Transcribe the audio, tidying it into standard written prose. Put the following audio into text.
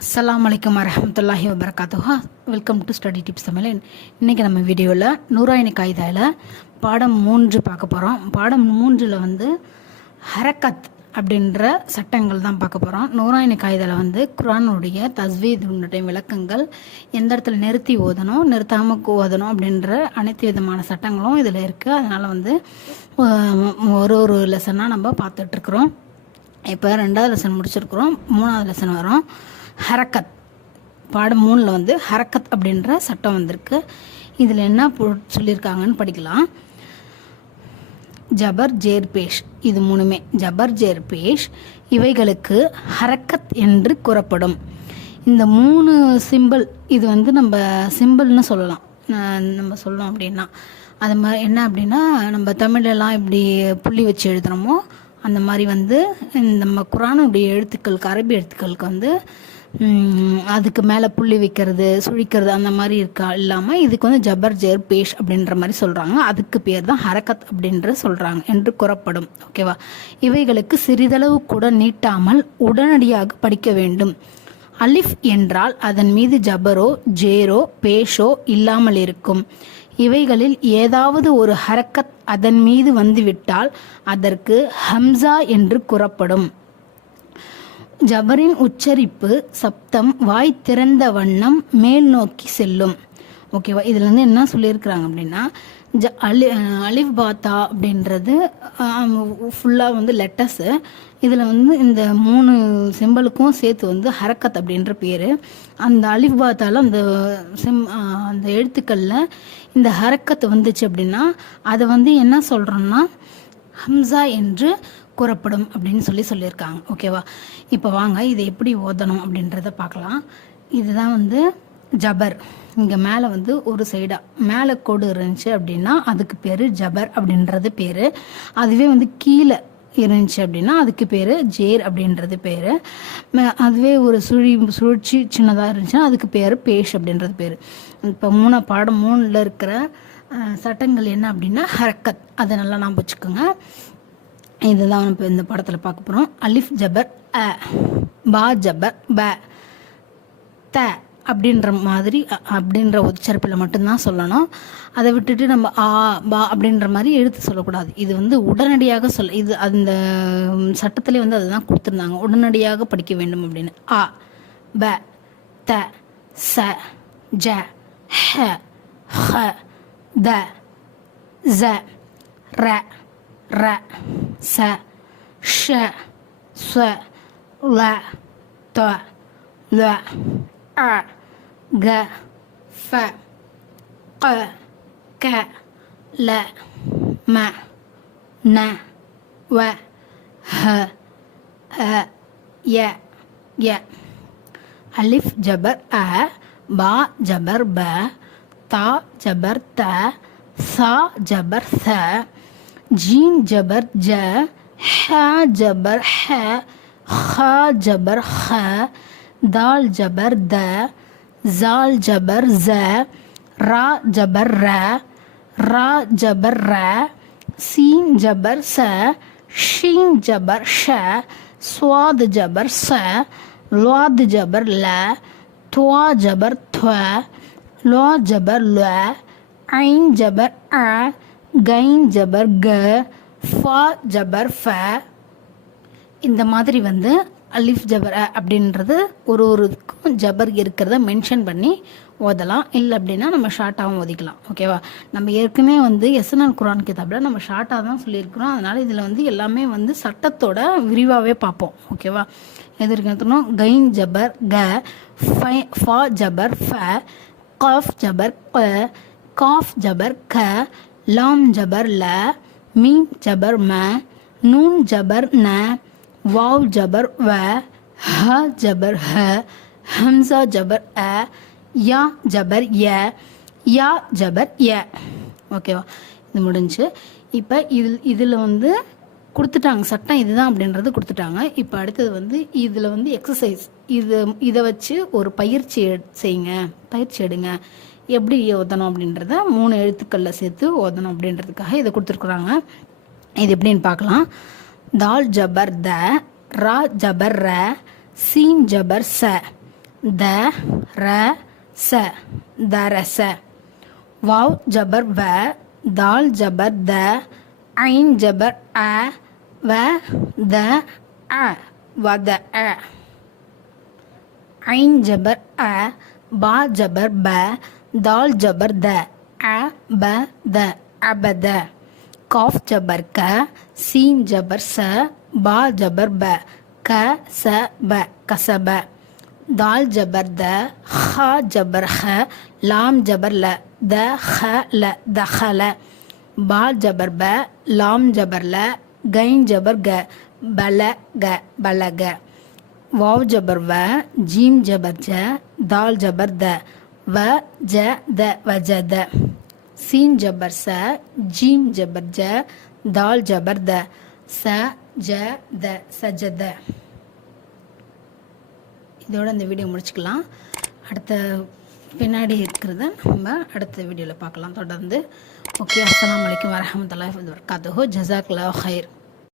அஸ்ஸலாமு அலைக்கும் வரஹ்மத்துல்லாஹி வபரகாத்துஹு. Welcome to study tips Tamil. இன்றைக்கி நம்ம வீடியோவில் நூராயினி காயிதாவில் பாடம் 3 பார்க்க போகிறோம். பாடம் 3ல் வந்து ஹரக்கத் அப்படின்ற சட்டங்கள் தான் பார்க்க போகிறோம். நூராயினி காயிதாவில் குர்ஆனுடைய தஸ்வீதுடைய விளக்கங்கள், எந்த இடத்துல நிறுத்தி ஓதணும், நிறுத்தாமல் ஓதணும் அப்படின்ற அனைத்து விதமான சட்டங்களும் இதில் இருக்குது. அதனால் ஒரு லெசனாக நம்ம பார்த்துட்ருக்குறோம். இப்போ 2வது லெசன் முடிச்சிருக்கிறோம். 3வது லெசன் வரும். ஹரக்கத் பாடம் 3ல் ஹரக்கத் அப்படின்ற சட்டம் வந்திருக்கு. இதில் என்ன சொல்லியிருக்காங்கன்னு படிக்கலாம். ஜபர் ஜேர் பேஷ், இது 3மே ஜபர் ஜேர் பேஷ், இவைகளுக்கு ஹரக்கத் என்று கூறப்படும். இந்த 3 சிம்பிள், இது நம்ம சிம்பிள்னு சொல்லலாம். நம்ம சொல்லணும் அப்படின்னா அது மாதிரி என்ன அப்படின்னா, நம்ம தமிழெல்லாம் இப்படி புள்ளி வச்சு எழுதுகிறோமோ அந்த மாதிரி நம்ம குர்ஆனுடைய எழுத்துக்களுக்கு, அரபி எழுத்துக்களுக்கு அதுக்கு மேலே புள்ளி வைக்கிறது, சுழிக்கிறது அந்த மாதிரி இல்லாமல் இதுக்கு ஜபர் ஜேர் பேஷ் அப்படின்ற மாதிரி சொல்கிறாங்க. அதுக்கு பேர் தான் ஹரக்கத் அப்படின்ற சொல்கிறாங்க என்று கூறப்படும். ஓகேவா? இவைகளுக்கு சிறிதளவு கூட நீட்டாமல் உடனடியாக படிக்க வேண்டும். அலிஃப் என்றால் அதன் மீது ஜபரோ ஜேரோ பேஷோ இல்லாமல் இருக்கும். இவைகளில் ஏதாவது ஒரு ஹரக்கத் அதன் மீது வந்துவிட்டால் அதற்கு ஹம்சா என்று கூறப்படும். ஜபரின் உச்சரிப்பு சப்தம் வாய் திறந்த வண்ணம் மேல் நோக்கி செல்லும். ஓகேவா? இதில் என்ன சொல்லியிருக்கிறாங்க அப்படின்னா, அலிஃப் பாத்தா அப்படின்றது ஃபுல்லாக லெட்டர்ஸு. இதில் இந்த 3 சிம்பலுக்கும் சேர்த்து ஹரக்கத் அப்படின்ற பேர். அந்த அலிஃப் பாத்தால அந்த எழுத்துக்களில் இந்த ஹரக்கத் வந்துச்சு அப்படின்னா அதை என்ன சொல்கிறோம்னா ஹம்சா என்று கூறப்படும் அப்படின்னு சொல்லியிருக்காங்க. ஓகேவா? இப்போ வாங்க இதை எப்படி ஓதணும் அப்படின்றத பார்க்கலாம். இதுதான் ஜபர். இங்கே மேலே ஒரு சைடாக மேலே கோடு இருந்துச்சு அப்படின்னா அதுக்கு பேர் ஜபர் அப்படின்றது பேர். அதுவே கீழே இருந்துச்சு அப்படின்னா அதுக்கு பேர் ஜேர் அப்படின்றது பேர். அதுவே ஒரு சுழற்சி சின்னதாக இருந்துச்சுன்னா அதுக்கு பேர் பேஷ் அப்படின்றது பேர். இப்போ பாடம் 3ல் இருக்கிற சட்டங்கள் என்ன அப்படின்னா ஹரக்கத், அதை நல்லா நாம் வச்சுக்கோங்க. இதுதான் இப்போ இந்த படத்தில் பார்க்க போகிறோம். அலிஃப் ஜபர் அ, பா ஜபர் ப, த அப்படின்ற மாதிரி அப்படின்ற உச்சரிப்பில் மட்டும்தான் சொல்லணும். அதை விட்டுட்டு நம்ம ஆ பா அப்படின்ற மாதிரி எழுத்து சொல்லக்கூடாது. இது உடனடியாக இது அந்த சட்டத்திலே அதுதான் கொடுத்துருந்தாங்க, உடனடியாக படிக்க வேண்டும் அப்படின்னு. ஆ ப த ச ஜ ஹ ஹ த ஜ ர ர ச ஷ ஸ்வ ல த ல அ க ஃப க க ல ம ந வ ஹ அ ய ய. அலிஃப் ஜபர் அ, பா ஜபர் ப, தா ஜபர் த, சா ஜபர் ச, ஜீம் ஜபர் ஜ, ஹ ஜபர் ஹ, ஹ ஜபர் ஹ, தால் ஜபர் த, ஜால் ஜபர் ஜ, ரா ஜபர் ர, ரா ஜபர் ர, சீன் ஜபர் ச, ஷீன் ஜபர் ஷ, ஸ்வாத் ஜபர் ச, லாத் ஜபர் ல, துவா ஜபர் துவ, லா ஜபர் ல, ஐன் ஜபர் அ, கைன் ஜபர் க, ஃபா ஜபர் ஃப. இந்த மாதிரி அலிஃப் ஜபர் அப்படின்றது ஒருக்கும் ஜபர் இருக்கிறத மென்ஷன் பண்ணி ஓதலாம். இல்லை அப்படின்னா நம்ம ஷார்ட்டாகவும் ஓதிக்கலாம். ஓகேவா? நம்ம ஏற்கனவே எஸ்என்எல் குர்ஆன் கிதாபில் நம்ம ஷார்ட்டாக தான் சொல்லியிருக்கிறோம். அதனால் இதில் எல்லாமே சட்டத்தோட விரிவாகவே பார்ப்போம். ஓகேவா? எதிர்க்கணும். கைன் ஜபர் க, ஃபா ஜபர் ஃப, காஃப் ஜபர் க, காஃப் ஜபர் க, லாம் ஜபர் ல, மீம் ஜபர் ம, நூன் ஜபர் ந, வாவ் ஜபர் வ, ஹ ஜபர் ஹ, ஹம்சா ஜபர் அ, யா ஜபர் ய, யா ஜபர் ய. ஓகேவா? இது முடிஞ்சு. இப்போ இதில் கொடுத்துட்டாங்க சட்டம் இதுதான் அப்படின்றது கொடுத்துட்டாங்க. இப்போ அடுத்தது இதில் எக்ஸசைஸ், இதை வச்சு ஒரு பயிற்சி எடுங்க. எப்படி ஓதணும் அப்படின்றத 3 எழுத்துக்களில் சேர்த்து ஓதணும் அப்படின்றதுக்காக இதை கொடுத்துருக்குறாங்க. இது எப்படின்னு பார்க்கலாம். தால் ஜபர் த, ரா ஜபர் ர, சீன் ஜபர் ச, த ர ச தரச. வாவ் ஜபர் வ, தால் ஜபர் த, ஐன் ஜபர் அ, வ த அ வத அ. ஐன் ஜபர் அ, பா ஜபர் ப, தால் ஜபர் த, அ ப த அபத. காஃப் ஜபர் க, சீன் ஜபர் ச, பா ஜபர் ப, க ச ப கசப. தால் ஜபர் த, ஹ ஜபர் ஹ, லாம் ஜபர் ல, த ஹ ல தஹல. பா ஜபர் ப, லாம் ஜபர் ல, கைன் ஜபர் க, பல க பலக. வாவ் ஜபர் வ, ஜீம் ஜபர் ஜ, தால் ஜபர் த, வ ஜ த வஜத. சீன் ஜபர் ச, ஜீம் ஜபர் ஜ, தால் ஜபர் த, ச ஜ த சஜத. இதோட இந்த வீடியோ முடிச்சுக்கலாம். அடுத்த பின்னாடி இருக்கிறத நம்ம அடுத்த வீடியோவில் பார்க்கலாம் தொடர்ந்து. ஓகே, அஸ்ஸலாமு அலைக்கும் வரஹ்மத்துல்லாஹி வபரகாத்துஹு. ஜஸாக்கல்லாஹு ஹைர்.